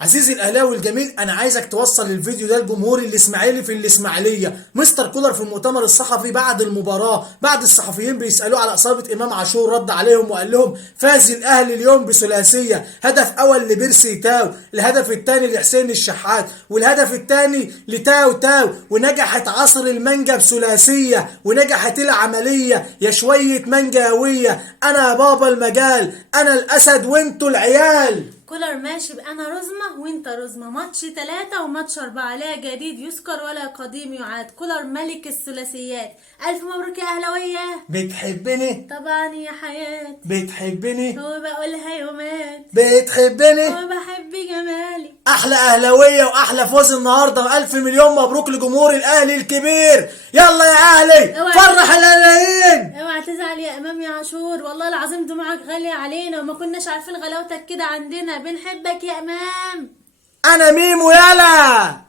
عزيزي الاهلاوي الجميل، انا عايزك توصل الفيديو ده لجمهور الاسماعيلي في الاسماعيليه. مستر كولر في المؤتمر الصحفي بعد المباراه، بعد الصحفيين بيسالوه على اصابه امام عاشور، رد عليهم وقال لهم فاز الاهلي اليوم بثلاثيه، هدف اول لبيرسي تاو، الهدف الثاني لحسين الشحات، والهدف الثاني لتاو تاو، ونجحت عصر المانجا بثلاثيه، ونجحت العمليه يا شويه مانجاويه. انا يا بابا المجال، انا الاسد وانتوا العيال. كولر ماشي بأنا رزمة وانت رزمة. ماتش 3 وماتش 4، لا جديد يذكر ولا قديم يعاد. كولر ملك الثلاثيات. ألف مبروك يا أهلاوية. بتحبني طبعا يا حياتي. بتحبني هو بقولها يومات. بتحبني هو بحب جمالي. احلى اهلاويه واحلى فوز النهارده، الف مليون مبروك لجمهور الاهلي الكبير. يلا يا اهلي فرح الاهلاويين. اوعى تزعل يا امام يا عاشور، والله العظيم دموعك غاليه علينا وما كناش عارفين غلاوتك كده عندنا. بنحبك يا امام. انا ميمو يلا.